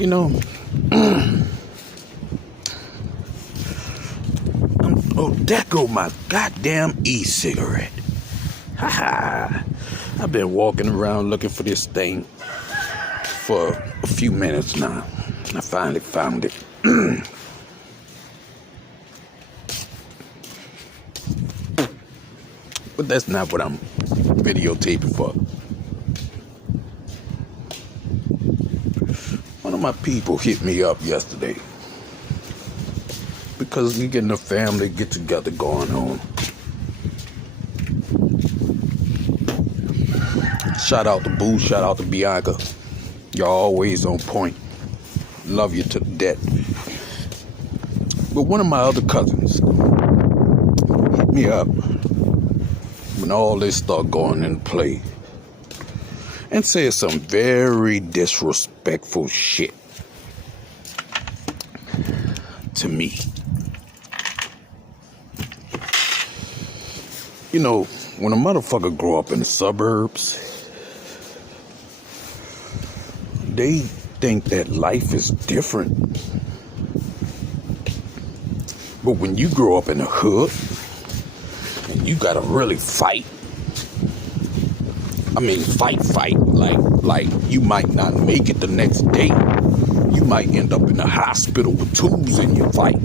You know, there go my goddamn e-cigarette. Ha. I've been walking around looking for this thing for a few minutes now. I finally found it. But that's not what I'm videotaping for. One of my people hit me up yesterday because we getting a family get together going on. Shout out to Boo, shout out to Bianca. Y'all always on point. Love you to death. But one of my other cousins hit me up when all this started going into play and said some very disrespectful shit to me. You know, when a motherfucker grow up in the suburbs, they think that life is different. But when you grow up in the hood and you gotta really fight, fight, like you might not make it the next day. You might end up in the hospital with tubes in your fight.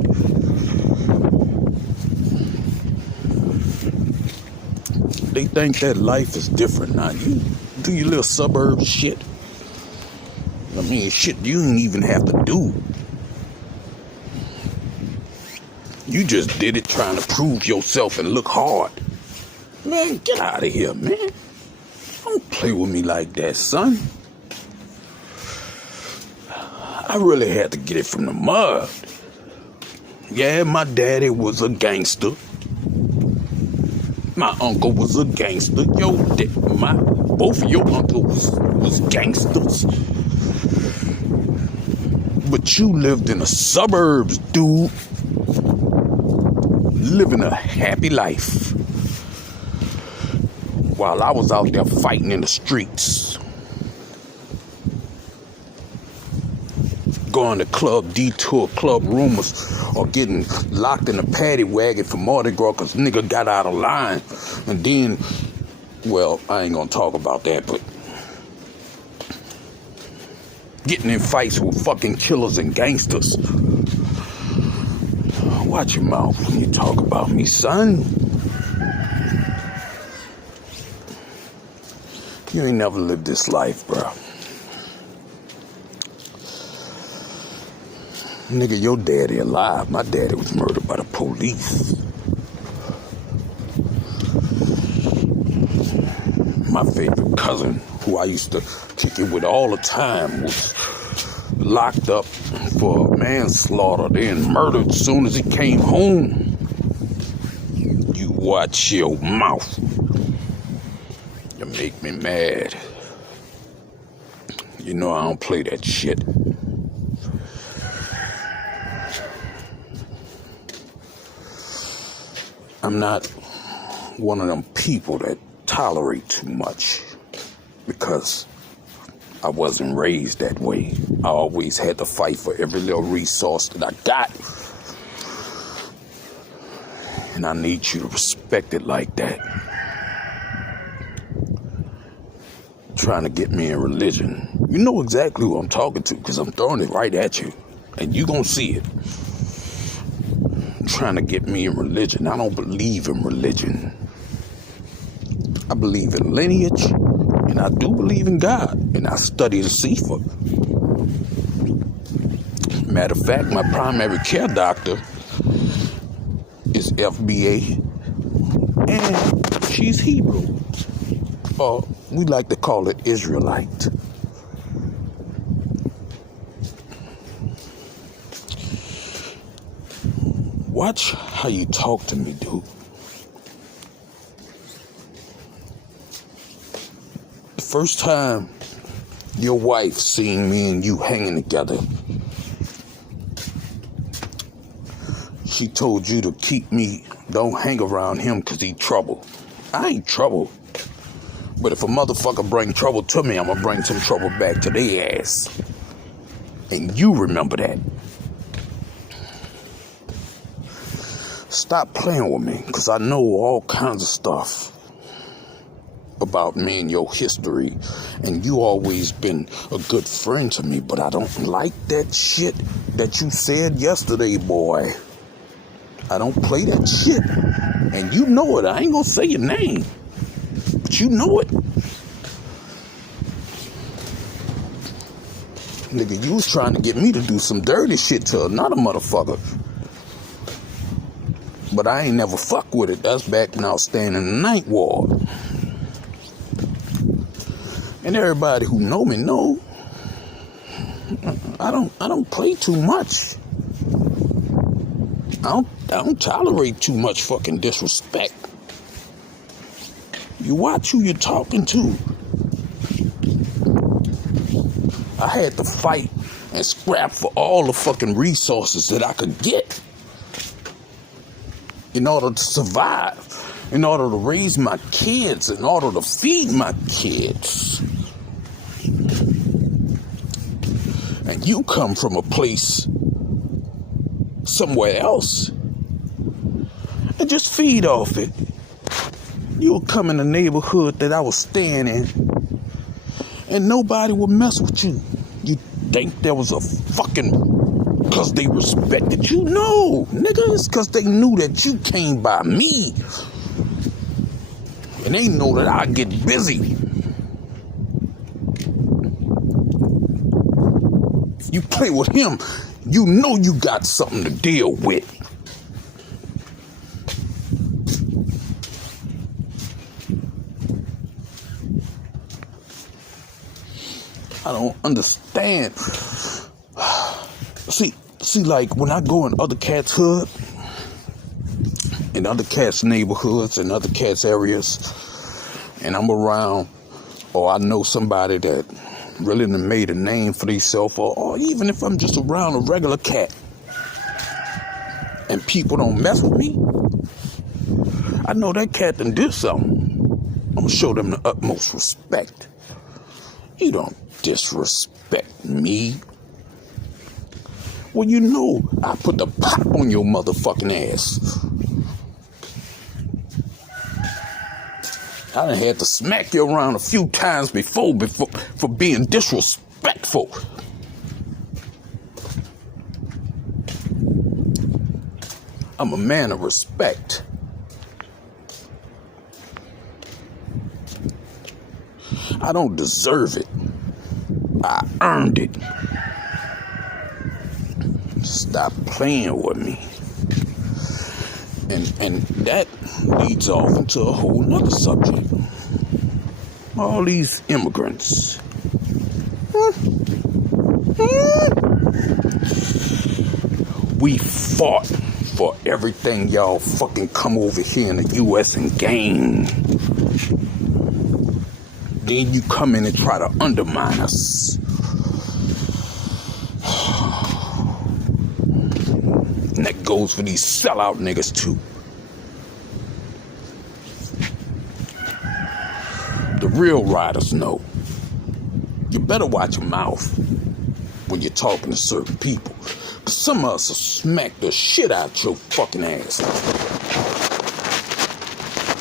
They think that life is different now. You do your little suburb shit. Shit you didn't even have to do. You just did it trying to prove yourself and look hard. Man, get out of here, man. Don't play with me like that, son. I really had to get it from the mud. Yeah, my daddy was a gangster. My uncle was a gangster. Both of your uncles was gangsters. But you lived in the suburbs, dude. Living a happy life. While I was out there fighting in the streets. Going to Club Detour, Club Rumors, or getting locked in a paddy wagon for Mardi Gras because nigga got out of line. And then, well, I ain't gonna talk about that, but getting in fights with fucking killers and gangsters. Watch your mouth when you talk about me, son. You ain't never lived this life, bro. Nigga, your daddy alive. My daddy was murdered by the police. My favorite cousin, who I used to kick it with all the time, was locked up for manslaughter, then murdered as soon as he came home. You watch your mouth. You make me mad. You know I don't play that shit. I'm not one of them people that tolerate too much because I wasn't raised that way. I always had to fight for every little resource that I got. And I need you to respect it like that. Trying to get me in religion. You know exactly who I'm talking to because I'm throwing it right at you. And you gonna see it. Trying to get me in religion. I don't believe in religion. I believe in lineage, and I do believe in God, and I study the Sefer. Matter of fact, my primary care doctor is FBA, and she's Hebrew. We like to call it Israelite. Watch how you talk to me, dude. The first time your wife seen me and you hanging together, she told you to keep me, don't hang around him because he trouble. I ain't trouble. But if a motherfucker bring trouble to me, I'm going to bring some trouble back to their ass. And you remember that. Stop playing with me, because I know all kinds of stuff about me and your history, and you always been a good friend to me, but I don't like that shit that you said yesterday, boy. I don't play that shit, and you know it. I ain't gonna say your name, but you know it. Nigga, you was trying to get me to do some dirty shit to another motherfucker, but I ain't never fuck with it. That's back when I was staying in the ninth ward. And everybody who know me know I don't play too much. I don't tolerate too much fucking disrespect. You watch who you're talking to. I had to fight and scrap for all the fucking resources that I could get in order to survive, in order to raise my kids, in order to feed my kids. And you come from a place somewhere else and just feed off it. You'll come in the neighborhood that I was staying in and nobody would mess with you. You think there was a fucking, because they respected you? No, nigga, it's because they knew that you came by me. And they know that I get busy. You play with him, you know you got something to deal with. I don't understand. See, like when I go in other cats' hood, in other cats' neighborhoods, in other cats' areas, and I'm around, or I know somebody that really done made a name for themselves, or even if I'm just around a regular cat and people don't mess with me, I know that cat done did something. I'm gonna show them the utmost respect. You don't disrespect me. Well, you know I put the pop on your motherfucking ass. I done had to smack you around a few times before for being disrespectful. I'm a man of respect. I don't deserve it. I earned it. Stop playing with me. And that leads off into a whole nother subject. All these immigrants. We fought for everything y'all fucking come over here in the U.S. and gain. Then you come in and try to undermine us. And that goes for these sellout niggas too. The real riders know. You better watch your mouth when you're talking to certain people. Cause some of us will smack the shit out your fucking ass.